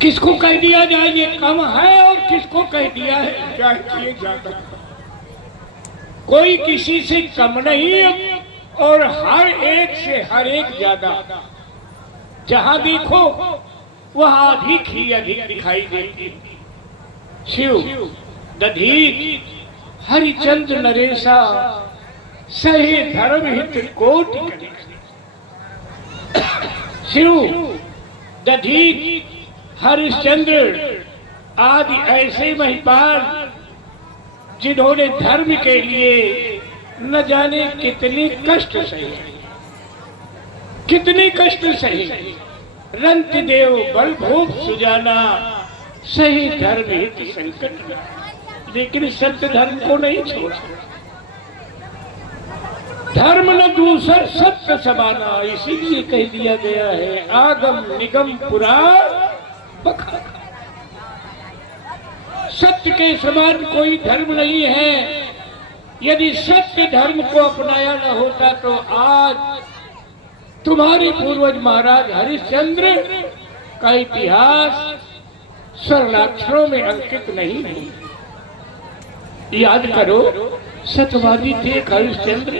किसको कह दिया जाए ये कम है और किसको कह दिया है क्या किए ज्यादा। कोई किसी से कम नहीं और हर एक से हर एक ज्यादा। जहां देखो वहां अधिक ही अधिक दिखाई देती। शिव दधीच हरिचंद्र नरेशा सहे धर्म हित कोटि। शिव दधीच हरिश्चंद्र आदि ऐसे महिपाल जिन्होंने धर्म के लिए न जाने कितने कष्ट सहे, कितने कष्ट सहे। रंत देव बलभूप सुजाना सही धर्म हित संकट, लेकिन सत्य धर्म को नहीं छोड़ा। धर्म न दूसर सत्य समाना, इसीलिए कह दिया गया है आगम निगम पुराण बखा। सत्य के समान कोई धर्म नहीं है। यदि सत्य धर्म को अपनाया न होता तो आज तुम्हारे पूर्वज महाराज हरिश्चंद्र का इतिहास स्वर्णाक्षरों में अंकित नहीं है। याद करो, सत्यवादी थे हरिश्चंद्र।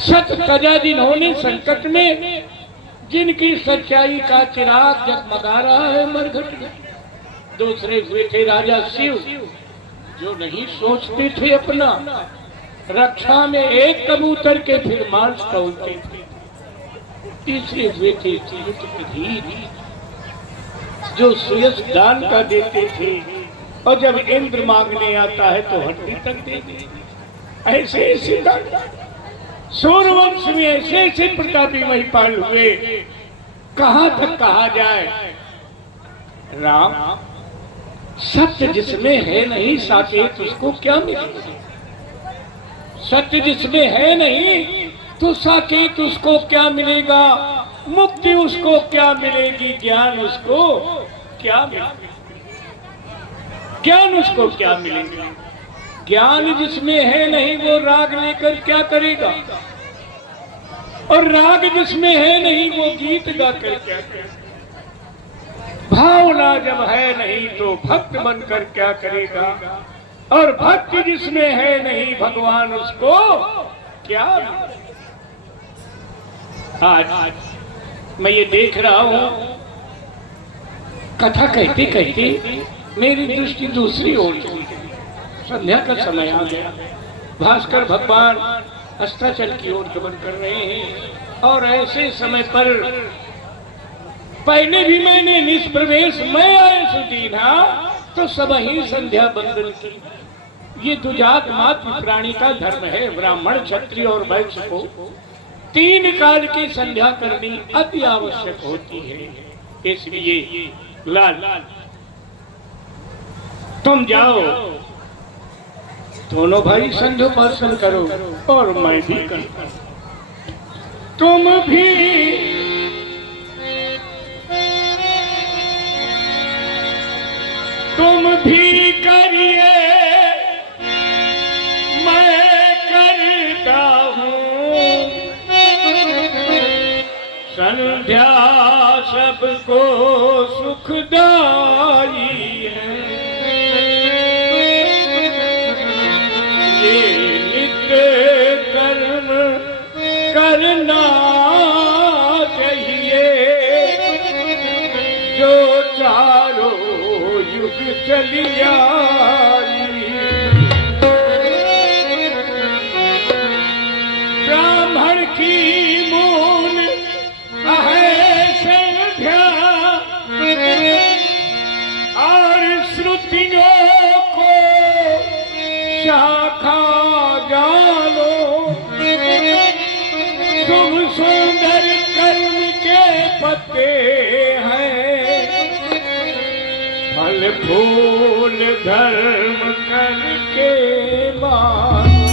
सत्य कजा जिन्होंने संकट में, जिनकी सच्चाई का चिराग जगमगा रहा है मरघट में। दूसरे हुए थे राजा शिव, जो नहीं सोचते थे अपना, रक्षा में एक कबूतर के फिर मांस तोलते थे। तीसरे हुए थे दधीच, जो सुयश दान का देते थे और जब इंद्र मांगने आता है तो हड्डी तक दे देते। ऐसे ऐसे सूर्यवंश में ऐसे ऐसे प्रतापी महिपाल हुए। कहां तक कहा जाए। राम सत्य जिसमें है नहीं साकेत उसको क्या मिलेगा। सत्य जिसमें है नहीं तो साकेत उसको क्या मिलेगा। मुक्ति उसको क्या मिलेगी, ज्ञान उसको क्या मिलेगा। ज्ञान उसको क्या मिलेगा। ज्ञान जिसमें है नहीं वो राग लेकर क्या करेगा, और राग जिसमें है नहीं वो गीत गाकर क्या करेगा। भावना जब है नहीं तो भक्त बनकर क्या करेगा, और भक्ति जिसमें है नहीं भगवान उसको क्या। आज मैं ये देख रहा हूं, कथा कहते कहते मेरी दृष्टि दूसरी ओर चली गई। संध्या का समय आ गया। भास्कर भगवान अस्ताचल की ओर गमन कर रहे हैं और ऐसे समय पर पहले भी मैंने निष्प्रवेश मैं आए सुदीना तो सब ही संध्या बंदन की। ये दुजात मात्र प्राणी का धर्म है। ब्राह्मण क्षत्रिय और वैश्य को 3 काल की संध्या करनी अति आवश्यक होती है। इसलिए लाल तुम जाओ, दोनों भाई संध्योपासन करो और मैं भी करूं। तुम भी करिए मैं करता हूँ। संध्या सबको सुखदाई है। ये नित्य कर्म करना चाहिए, जो चारों युग चली आई। ब्राह्मण की मूल है संध्या और श्रुतियों को शाखा जानो। शुभ सुंदर कर्म के पत्ते हैं, फल फूल धर्म करके मानो।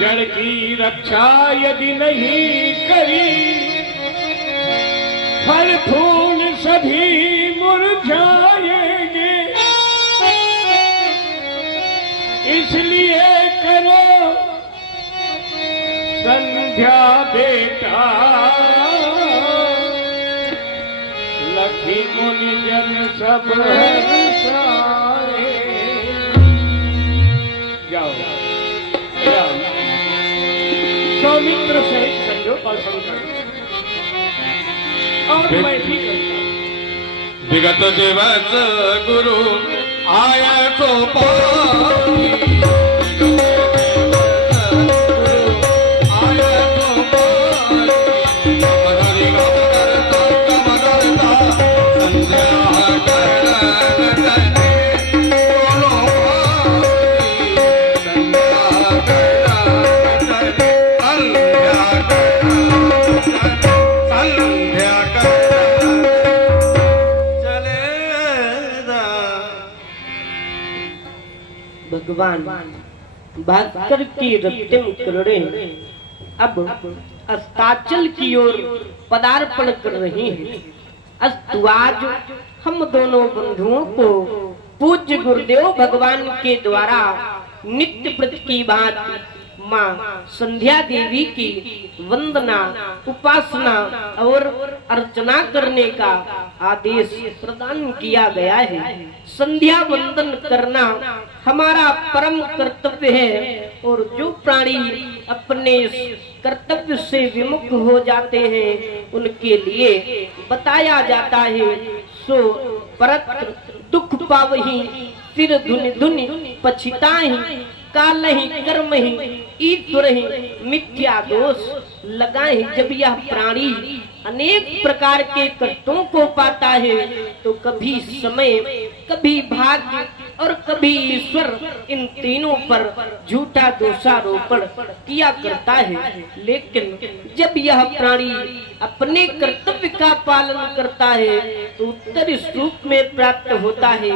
जड़ की रक्षा यदि नहीं करी, फल फूल सभी मुरझाएंगे। इसलिए करो संध्या बेटा, ही मुनि जन सब हरिसाए। जाओ जाओ सौमित्र सहित संध्योपासन करो और मैं भी करता। विगत दिवस गुरु आया तो पाई, भगवान भास्कर की रत्तिम किरणें अब अस्ताचल की ओर पदार्पण कर रही हैं। अस्तु आज हम दोनों बंधुओं को पूज्य गुरुदेव भगवान के द्वारा नित्य प्रति की बात माँ संध्या देवी की वंदना उपासना और अर्चना करने का आदेश प्रदान किया गया है। संध्या वंदन करना हमारा परम कर्तव्य है और जो प्राणी अपने कर्तव्य से विमुख हो जाते हैं उनके लिए बताया जाता है सो परत दुख पावही फिर धुनि धुनि पछिताहि काल ही कर्म ही ईश्वर ही मिथ्या दोष लगाए। जब यह प्राणी अनेक प्रकार के कष्टों को पाता है तो कभी समय कभी भाग्य और कभी ईश्वर इन तीनों पर झूठा दोषारोपण किया करता है। लेकिन जब यह प्राणी अपने कर्तव्य का पालन करता है तो उत्तर स्वरूप में प्राप्त होता है।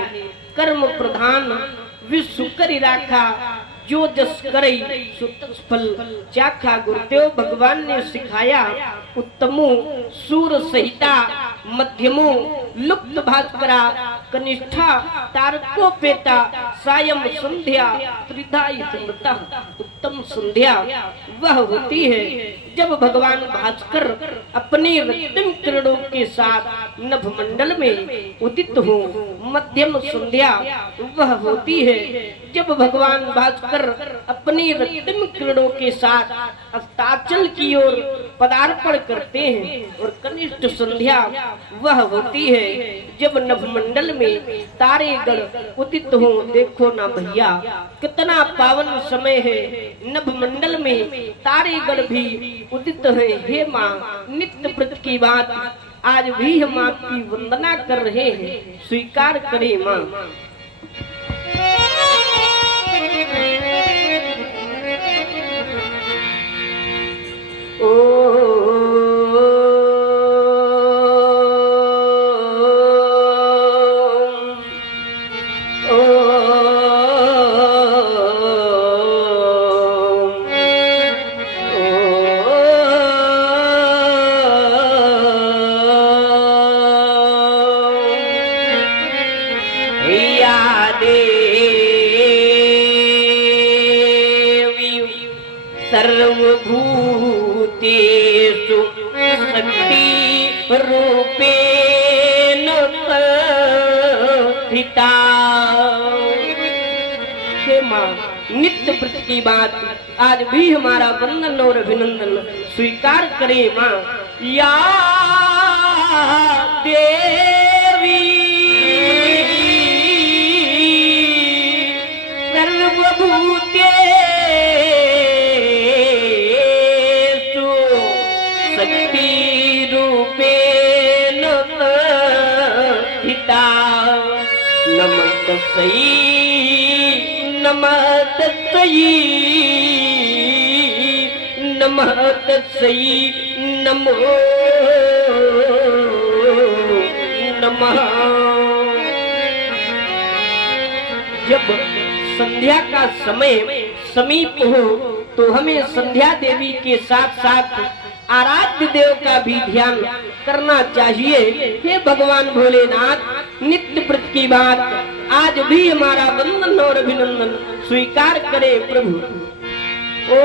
कर्म प्रधान विश्व करी राखा जो जस करई सो तस फल चाखा। गुरुदेव भगवान ने सिखाया उत्तमो सूर संहिता मध्यमो लुप्त भास्करा कनिष्ठा तारकोपेता सायं संध्या त्रिधा स्मृता। उत्तम संध्या वह होती है जब भगवान भास्कर अपने रत्तिम किरणों के साथ नभ मंडल में उदित हो। मध्यम संध्या वह होती है जब भगवान भास्कर अपनी रत्तिम किरणों के साथ अस्ताचल की ओर पदार्पण करते हैं। और कनिष्ठ संध्या वह होती है जब नभमंडल में तारेगण उदित हो। देखो ना भैया कितना पावन समय है, नभमंडल में तारेगण भी उदित है। हे माँ नित्य प्रति की बात आज भी हम आपकी वंदना कर रहे हैं, स्वीकार करें माँ। ओ सर्वभूतेषु शक्ति रूपेण स्थिता। हे माँ नित्य प्रति की बात आज भी हमारा वंदन और अभिनंदन स्वीकार करे माँ। या देवी सर्वभूते नमः तस्यै नमः तस्यै नमो नमः। जब संध्या का समय समीप हो तो हमें संध्या देवी के साथ साथ आराध्य देव का भी ध्यान करना चाहिए। हे भगवान भोलेनाथ नित्य प्रति की बात आज भी हमारा वंदन और अभिनंदन स्वीकार करे प्रभु। ओ